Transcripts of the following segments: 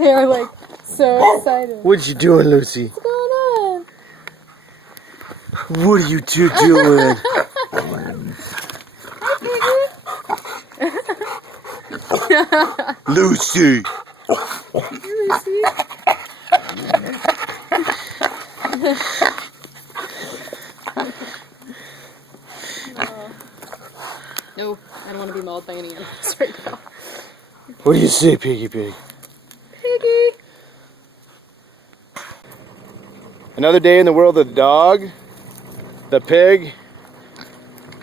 They are like so excited. What you doing, Lucy? What's going on? What are you two doing? Lucy! Lucy. No, I don't want to be mauled by any animals right now. What do you say, Piggy Pig? Piggy! Another day in the world of the dog, the pig,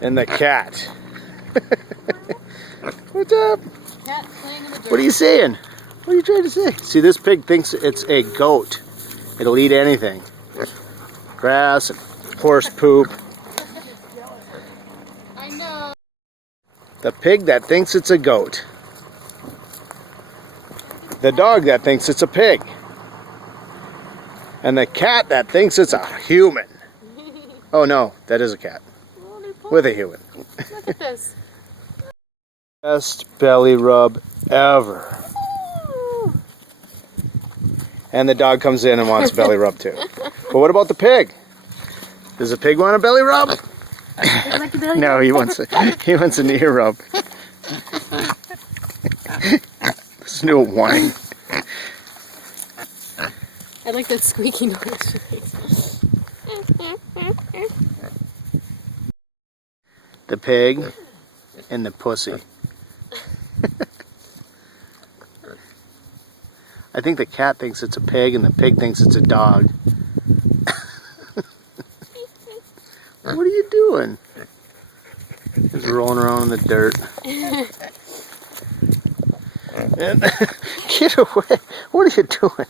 and the cat. What's up? Cat playing in the dirt. What are you saying? What are you trying to say? See, this pig thinks it's a goat. It'll eat anything. Grass and horse poop. I know. The pig that thinks it's a goat. The dog that thinks it's a pig. And the cat that thinks it's a human. Oh no, that is a cat. With a human. Look at this. Best belly rub ever. And the dog comes in and wants a belly rub too. But what about the pig? Does the pig want a belly rub? Like a belly No, he wants an ear rub. Listen to it whine. I like that squeaky noise she makes. The pig and the pussy. I think the cat thinks it's a pig and the pig thinks it's a dog. What are you doing? He's rolling around in the dirt. And get away. What are you doing?